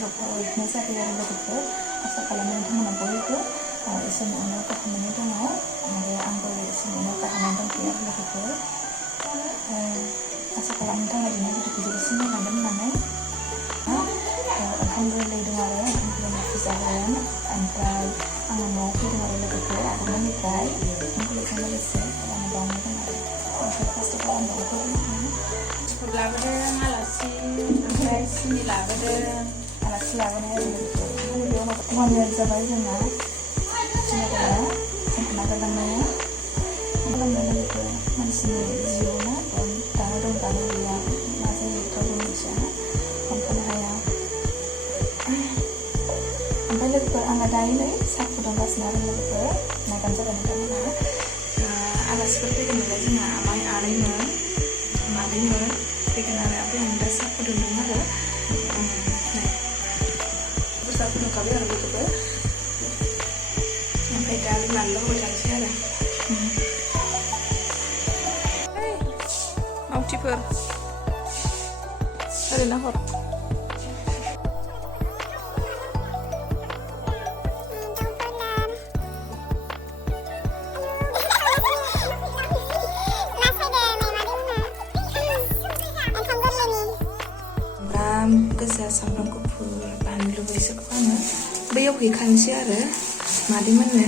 हरनाय जाबाय आरो लोगोफोर आसा खालामो नोंथांमोना बयबो इसोरनि अननायाव गाहामैनो दङ आरो आंबो इसोरनि अननायाव गाहामैनो दंथ'यो आरो लोगोफोर आसा खालामो नोंथांमोना दिनै भिडिअखौ जोबोरसिन नायलांगोन होननानै ओंखाम गोरलै दं आरो ओंखाम गोरलै फुजा होगोन ओमफ्राय आङो न'आव फैदों आरो लोगोफोर आब'मोननिफ्राय ओंखाम गोरलैजों लोगोसे आङो बावनाय दं आरो ओमफ्राय फार्स्टआव आं बावखौ बिस्कुट लाबोदों आलासि ओमफ्राय सिनि लाबोदों आलासि लाबोनाय आरो लोगोफोर बेयाव 1 year जाबाय जोंना सिनायनाया जोंखौ नागारलांनाया खालामनो लोगोफोर मानसिनि जिउ ना दानो दं दानो गैया मा जायो गावबो मिथिया हमथानो हाया ओमफ्राय लोगोफोर आङो दायो नै साहा फुदुंगासिनो आरो लोगोफोर नायबानो जाबाय नोंथांमोनहा आलासिफोर फैगोन नालाय जोंहा आमाइ आनैमोन मादैमोन फैगोन आरो ओमफ्राय आं दा साहा फुदुंदों आरो साहा फुदुंखाबाय आरो लोगोफोर ओमफ्राय दा लानल' होबाय थानोसै आरो मावथिफोर ओरैनो हर गोजा सामब्राम गुफुर बानलु बिसोरखौ आङो बैयाव हैखानोसै आरो मादैमोननो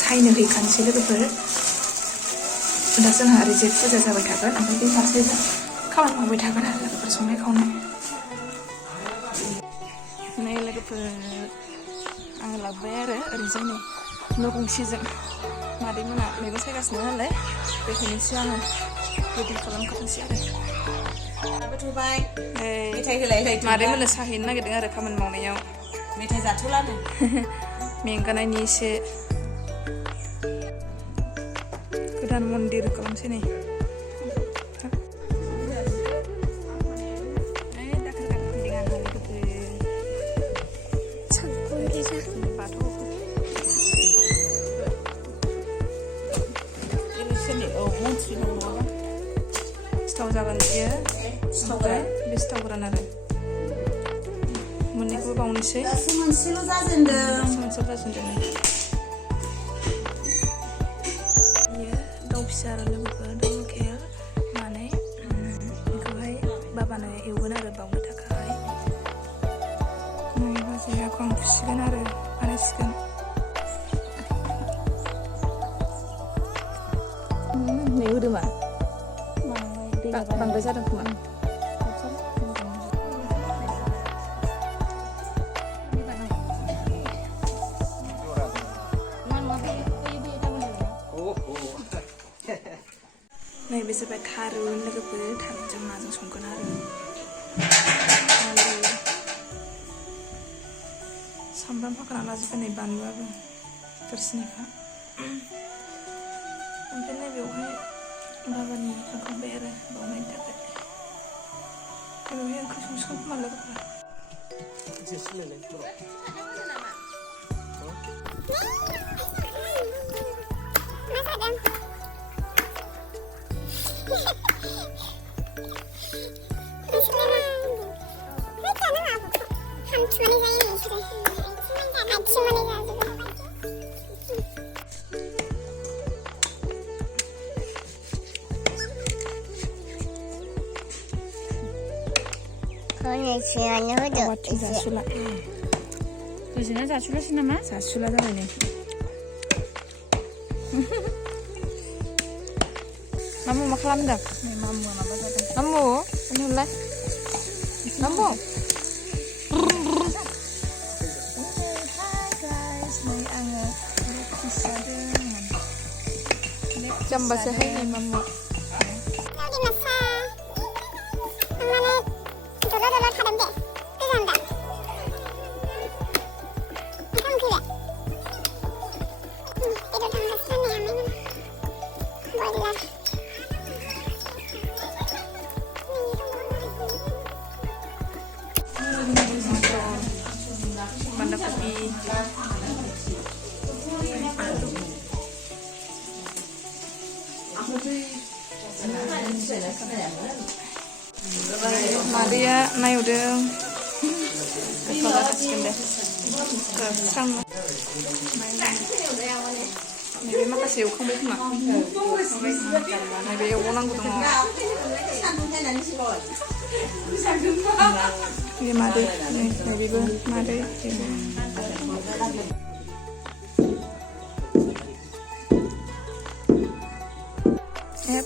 सायनो हैखानोसै लोगोफोर दा जोंहा ओरैजाय फुजा जाबाय थागोन ओमफ्राय बे फारसेजों खामानि मावबाय थागोन आरो लोगोफोर संनाय खावनाय नै लोगोफोर आङो लाबोबाय आरो ओरैजाय नै न' गंसेजों मादैमोना मैगं सायगासिनो नालाय बेखायनोसो आङो रेडि खालामखानोसै आरो लाबोथ'बाय मेथाइ होलाय मादैमोननो साहैनो नागिरदों आरो खामानि मावनायाव मेथाइ जाथ'लानो मेंगानायनि एसे गोदान मन्दिर खालामसै नै सिथाव जागोन बियो ओमफ्राय बे सिथाव गोरान आरो मोननैखौबो बावनोसै दासो मोनसेल' जाजेनदों बेयो दाउ फिसा आरो लोगोफोर दाउ लकेल मानै बेखौहाय बाबानो एवगोन आरो बावनो थाखाय नै बाजैयाखौ आं फुसिगोन आरो बानायसिगोन नै होदोमा बांद्राय जादों खोमा नैबे जाबाय थारुन लोगोफोर थारुनजों नाजों संगोन आरो आलु सामब्राम हाखाना लाजोब्बाय नै बानलुआबो थोरसिनिखा ओमफ्राय नैबेयावहाय बाबानि ओंखारबाय आरो बावनायनि थाखाय बेवहाय ओंख्रि संसिगोन खोमा लोगोफोरा जासुला गोजोना जासुलासै नामा जासुला जाबाय नै मामु मा खालामदों मामुआ माबा जादों मामु होनलाय मामु नै आङो लेगपिस जादों जाम्बासो हाय नै मामुआ banda kopi Maria naik udah जासिगोन दे स्रां नैबे माखासे एवखांबाय खोमा नैबे एवबावनांगौ दङ बे मादै नैबेबो मादै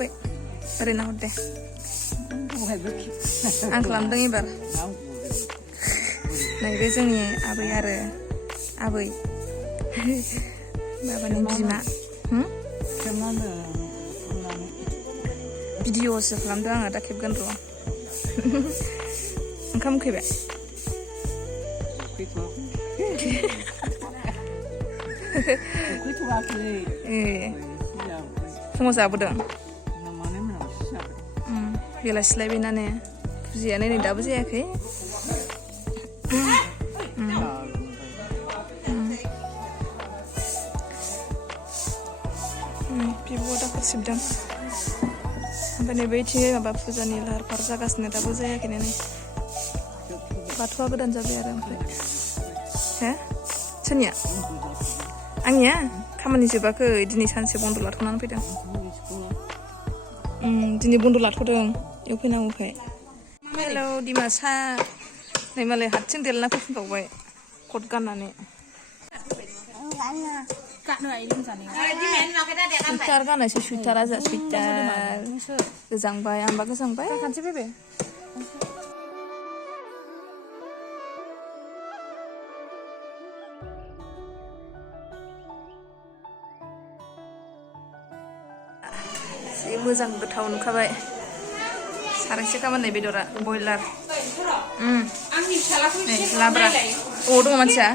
बै ओरैनो हर दे आं खालामदों एबार नैबे जोंनि आबै आरो आबै बाबानि बिमा भिडिअसो खालामदों आङो दा खेबगोन र' ओंखाम उखैबाय फुङाव जाबोदों बेलासिलायबायना ने फुजियानो नै दाबो जायाखै बिब'आ दाखोर सिबदों ओमफ्राय नै बैथिं माबा फुजानि लाहार फाहार जागासिनो दाबो जायाखैनो नै बाथौआ गोदान जाबाय आरो ओमफ्राय हे सोरनिया आंनिया खामानि जोबाखै दिनै सानसे बन्द लाथ'नानै फैदों दिनै बन्द लाथ'दों बेयाव फैनांगौखाय हेलौ दिमासा नै मालाय हारसिं देलना फैफिनबावबाय कट गाननानै सुइटार गाननायसो सुइटारा जा सुइटार गोजांबाय आंबा गोजांबाय खानसे फैबाय जि मोजां गोथाव नुखाबाय सारायसे गाबोन नै बेदरा बयलार लाब्रा अबाव दङ मानसिया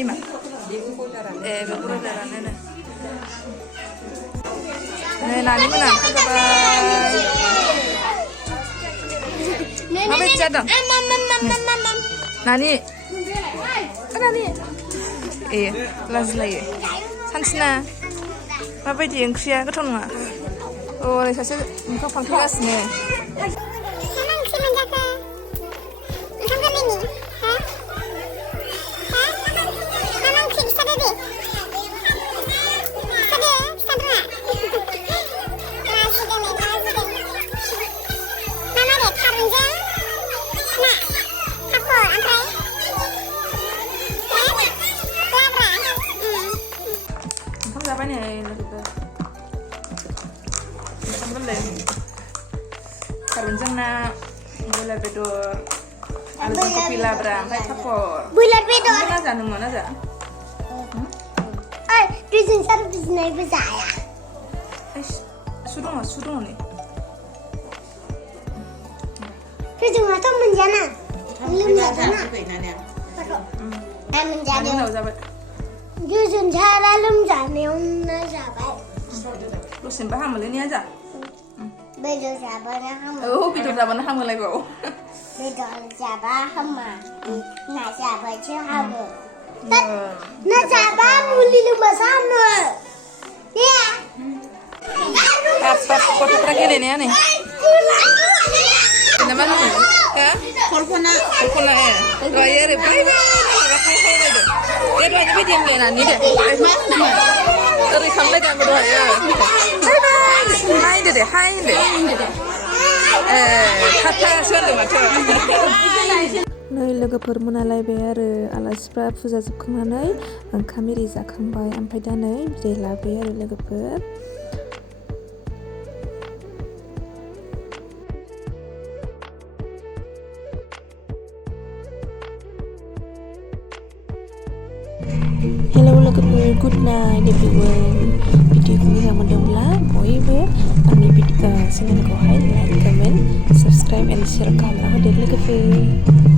इमा ए बे बयलारानो नै नानि मोना ओंखाम जाबाय माबायदि जादों नानि नानि ए लाजिलायो सानसिना माबायदि ओंख्रिया गोथाव नङा अ ओरै सासे ओंखाम फांथेगासिनो जाबाय नै लोगोफोर ओंखाम गोरलै थारुनजों ना बयलार बेदर आलुजों कफि लाब्रा ओमफ्राय पापर बयलार बेदर ना जानोमोन ना जा दुइजन सार बिजिनायबो जाया सु दङ नै दुइजनाथ' मोनजाना लोमजादोंना मोनजादों उनाव जाबाय दुइजन सारा लोमजानायावनो जाबाय दसेनोबा हामोलै ने जा बेदर जाबानो हामो औ बेदर जाबानो हामोलायबाव बेदर जाबा हामा ना जाबासो हामो ना जाबा मुलि लोंबासो हामो गथ'फ्रा गेलेनाया नै मा होनो कल्पना ए दहाय ओरै बै माबाखाय नायदो ए दहाय बायदि होनलायनानै दे ओरै खालामलायदों आंबो दहाय नायदो दे हाय होनदो ए थाथायासो होनदों माथो नै लोगोफोर मोनालायबाय आरो आलासिफ्रा फुजा जोबखांनानै ओंखाम एरि जाखांबाय ओमफ्राय दा नै बिदाय लाबाय आरो लोगोफोर हेलौ लोगोफोर गुड नाइट एभरिवान भिडिअखौ मोजां मोनदोंब्ला बयबो आंनि चेनेलखौहाय like comment subscribe and share खालामना होदो लोगोफोर